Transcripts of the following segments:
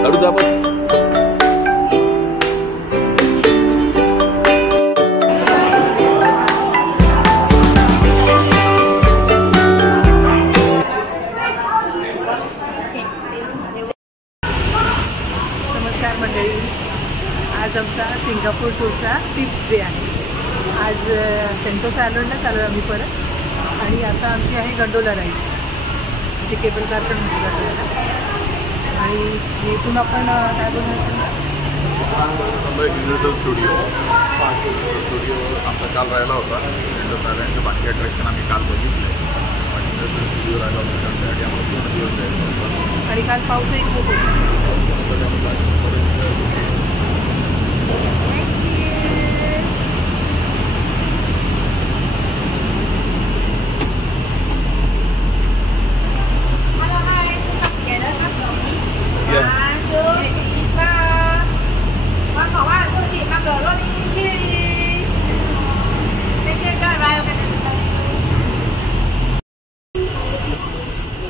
नमस्कार मंडळी, आज आमचा सिंगापूर टूरचा 5th डे आहे। आज सेंटोसा आयलंडला चालू आम्ही परत, आणि आता आमची आहे गंडोला राईड, जी केबल कार पण म्हटलं जातं। आणि इथून आपण काय बनवतो, युनिव्हर्सल स्टुडिओ आमचा काल राहिला होता। सेंटोसा आयलंडचे बाकी अट्रॅक्शन आम्ही काल बघितले, पण युनिव्हर्सल स्टुडिओ राहिला होता त्यासाठी आम्हाला पूर्ण दिवस जायचं होतं। आणि काल पाऊसही खूप होता।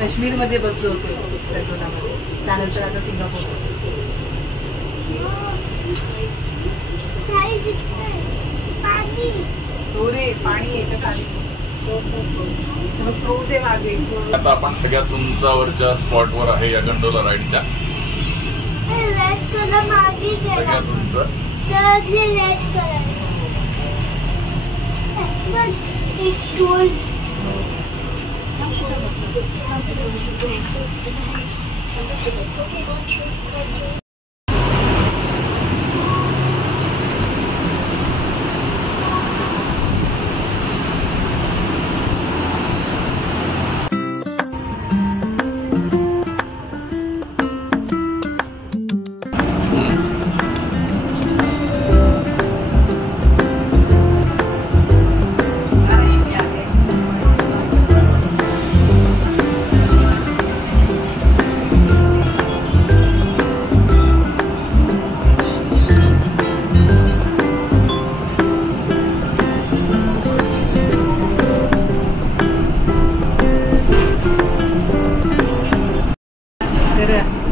काश्मीरमध्ये बसलो होतो रेसोर्टमध्ये, त्यानंतर आता सिंगापूर। पाणी येतं खाली, रोज आहे मागे। आता आपण सगळ्यात उंचावरच्या स्पॉटवर आहे या गंडोला राईडच्या। सगळ्यात उंच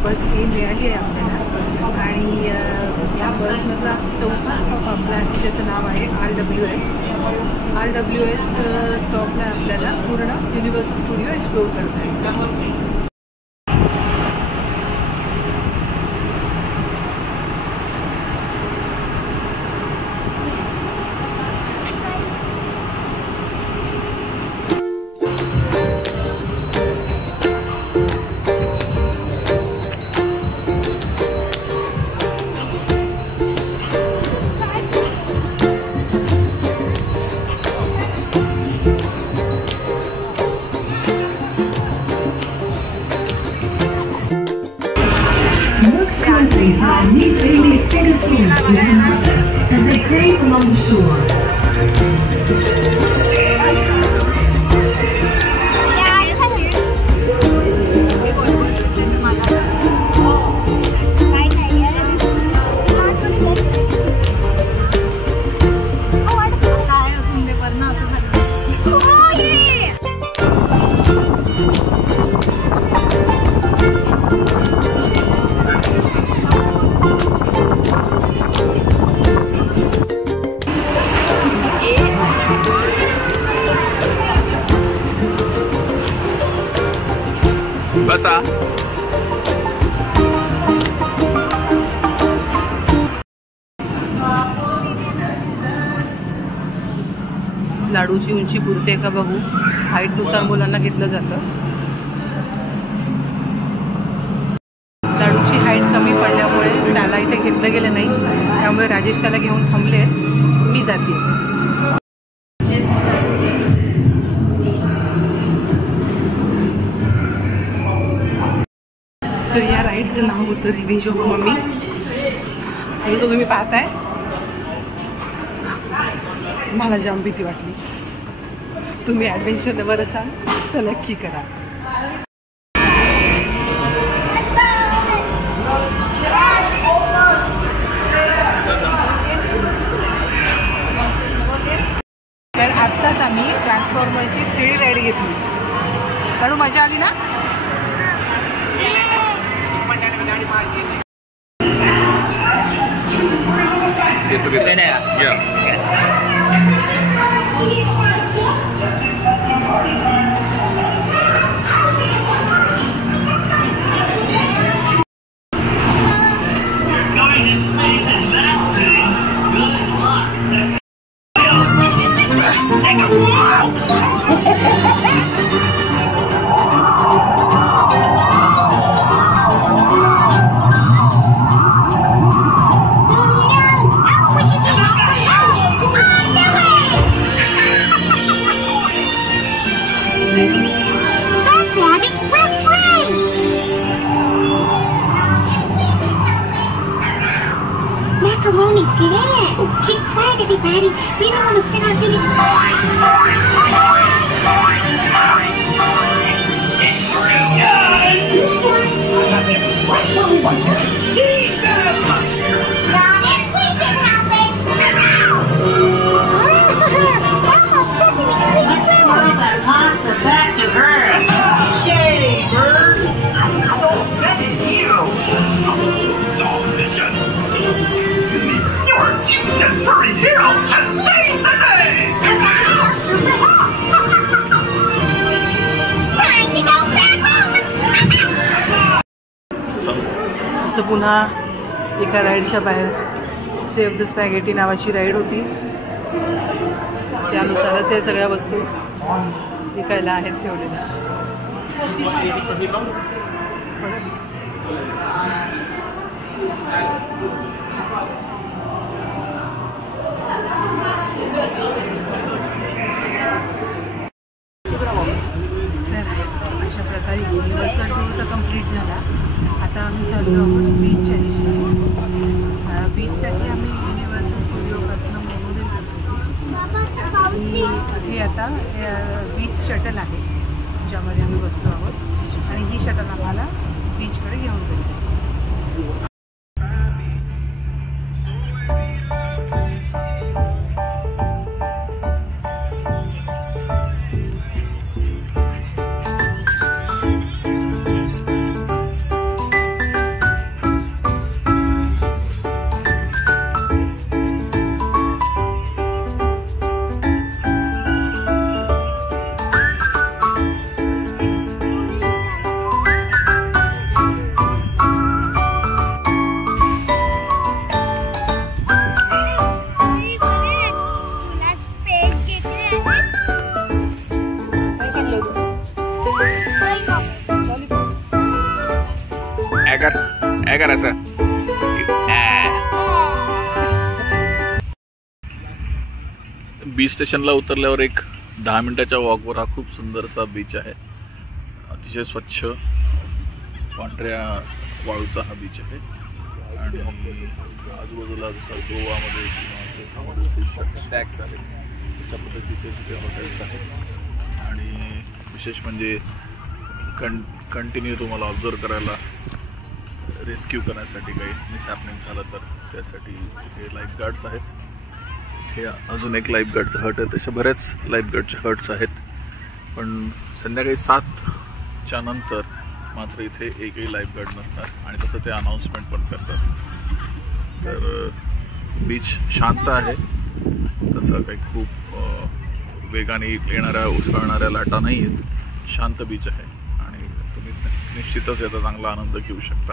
बस ही मिळाली आहे आपल्याला, आणि या बसमधला चौथा स्टॉप आपला आहे, ज्याचं नाव आहे RWS स्टॉपला आपल्याला पूर्ण युनिव्हर्सल स्टुडिओ एक्सप्लोर करता येईल। Neat babies take a swim as they graze along the shore. बसा। लाडूची उंची पुरते का बघू, हाईटनुसार मुलांना घेतलं जातं। लाडूची हाईट कमी पडल्यामुळे त्याला इथे घेतलं गेलं नाही, त्यामुळे राजेश त्याला घेऊन थांबले, मी जाते। तर या राईडचं नाव होतं रिव्हेंज ऑफ मम्मी। जसं तुम्ही पाहताय, मला जाम भीती वाटली। तुम्ही ॲडव्हेंचर लवर असाल तर नक्की करा। तर आत्ताच आम्ही ट्रान्सफॉर्मरची 3D राईड घेतली। लाडू मजा आली ना? to be there. Macaroni's there. Oh, keep quiet, everybody. We don't want to sit on TV. Let's twirl that pasta back to Earth. Yay, bird! So good at you. Your cute and furry hero has saved the day! Time to go back home! असं पुन्हा एका राईडच्या बाहेर save the spaghetti नावाची ride होती. त्यानुसारच हे सगळ्या वस्तू विकायला आहेत ठेवलेल्या. अशा प्रकारे युनिव्हर्सल टूर तर कंप्लीट झाला. आता आम्ही चाललो आहोत बीचच्या दिशेने. बीचसाठी आम्ही युनिव्हर्सल स्टुडिओपासून मोनोरेल करतो. हे आता बीच शटल आहे ज्यामध्ये आम्ही बसलो आहोत आणि ही शटल आम्हाला बीचकडे घेऊन जाईल. ऐका असं बीच स्टेशनला उतरल्यावर एक 10 मिनिटाच्या वॉकवर हा खूप सुंदरसा बीच आहे. अतिशय स्वच्छ पांढऱ्या वाळूचा हा बीच आहे आणि आजूबाजूला जसं गोवामध्ये किंवा स्टॅक्स आहेत त्याच्या पद्धतीचे तिथे हॉटेल्स आहेत. आणि विशेष म्हणजे कंटिन्यू तुम्हाला ऑब्झर्व करायला, रेस्क्यू करण्यासाठी काही मिसहॅपनिंग झालं तर त्यासाठी इथे लाईफगार्ड्स आहेत. इथे अजून एक लाईफगार्डचं हट आहे. तशा बऱ्याच लाईफगार्डचे हट्स आहेत. पण संध्याकाळी 7च्या नंतर मात्र इथे एकही लाईफगार्ड नसतात आणि तसं ते अनाऊन्समेंट पण करतात. तर बीच शांत आहे, तसं काही खूप वेगाने येणाऱ्या उसळणाऱ्या लाटा नाही आहेत. शांत बीच आहे आणि तुम्ही निश्चितच याचा चांगला आनंद घेऊ शकता.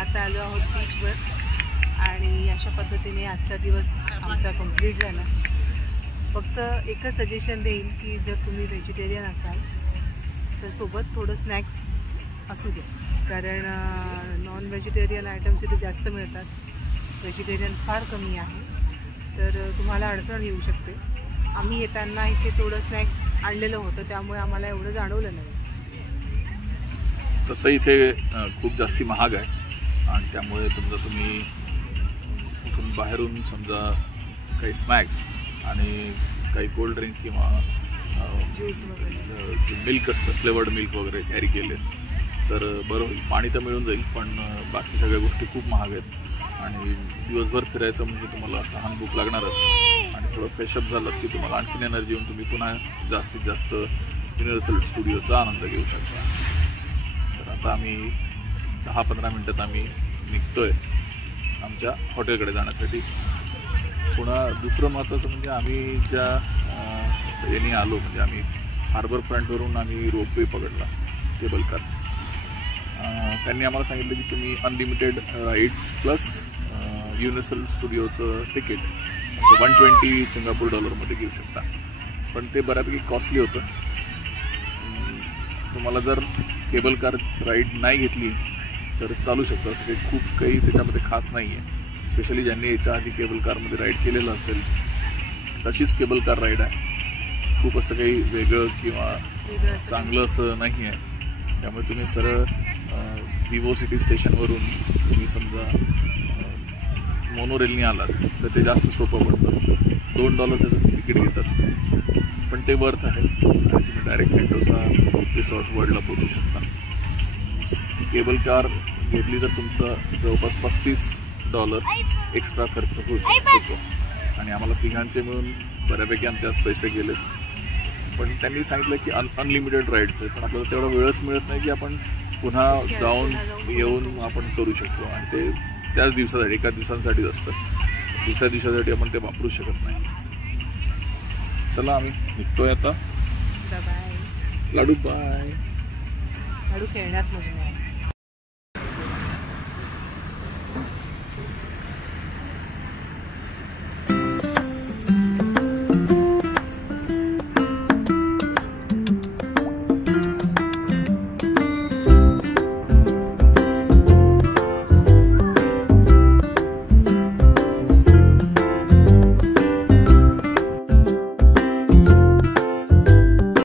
आता आलो आहोत बीचवर आणि अशा पद्धतीने आजचा दिवस आमचा कंप्लीट झाला. फक्त एकच सजेशन देईन की जर तुम्ही व्हेजिटेरियन असाल तर सोबत थोडं स्नॅक्स असू द्या, कारण नॉन व्हेजिटेरियन आयटम्स इथे जास्त मिळतात, व्हेजिटेरियन फार कमी आहे. तर तुम्हाला अडचण येऊ शकते. आम्ही येताना इथे थोडं स्नॅक्स आणलेलं होतं त्यामुळे आम्हाला एवढं जाणवलं नाही. तसं इथे खूप जास्ती महाग आहे आणि त्यामुळे तुम्ही इथून बाहेरून समजा काही स्नॅक्स आणि काही कोल्ड ड्रिंक किंवा ज्यूस वगैरे मिल्क असतं, फ्लेवर्ड मिल्क वगैरे कॅरी केले तर बरं होईल. पाणी तर मिळून जाईल पण बाकी सगळ्या गोष्टी खूप महाग आहेत आणि दिवसभर फिरायचं म्हणजे तुम्हाला लहान भूक लागणारच आणि थोडं फ्रेशअप झालं की तुम्हाला आणखीन एनर्जी येऊन तुम्ही पुन्हा जास्तीत जास्त युनिव्हर्सल स्टुडिओचा आनंद घेऊ शकता. तर आता आम्ही 10-15 मिनटात आम्ही निघतोय आमच्या हॉटेलकडे जाण्यासाठी. पुन्हा दुसरं महत्त्वाचं म्हणजे आम्ही ज्या याने आलो, म्हणजे आम्ही हार्बर फ्रंटवरून आम्ही रोपवे पकडला, केबल कार. त्यांनी आम्हाला सांगितलं की तुम्ही अनलिमिटेड राईड्स प्लस युनिव्हर्सल स्टुडिओचं तिकीट असं $120 सिंगापूर डॉलरमध्ये घेऊ शकता. पण ते बऱ्यापैकी कॉस्टली होतं. तुम्हाला जर केबल कार राईड नाही घेतली तर चालू शकतं, असं काही खूप काही त्याच्यामध्ये खास नाही आहे. स्पेशली ज्यांनी याच्या आधी केबल कारमध्ये राईड केलेलं असेल तशीच केबल कार राईड आहे. खूप असं काही वेगळं किंवा चांगलं असं नाही आहे. त्यामुळे तुम्ही सरळ विवो सिटी स्टेशनवरून तुम्ही समजा मोनोरेलनी आलात तर ते जास्त सोपं पडतं. $2 त्याचं तिकीट घेतात, पण ते वर्थ आहे. आणि तुम्ही डायरेक्ट सेंटोसा रिसॉर्ट वर्ल्डला पोहोचू शकता. केबल कार घेतली तर तुमचं जवळपास $35 एक्स्ट्रा खर्च होतो. आणि आम्हाला तिघांचे मिळून बऱ्यापैकी आमचे आज पैसे गेलेत. पण त्यांनी सांगितलं की अनलिमिटेड राईड्स आहे, पण आपल्याला तेवढा वेळच मिळत नाही की आपण पुन्हा जाऊन येऊन आपण करू शकतो. आणि ते त्याच दिवसासाठी, एका दिवसांसाठीच असतं. दुसऱ्या दिवसासाठी आपण ते वापरू शकत नाही. चला आम्ही निघतोय आता. बाय. लाडू बाय. लाडू खेळण्यात मजा.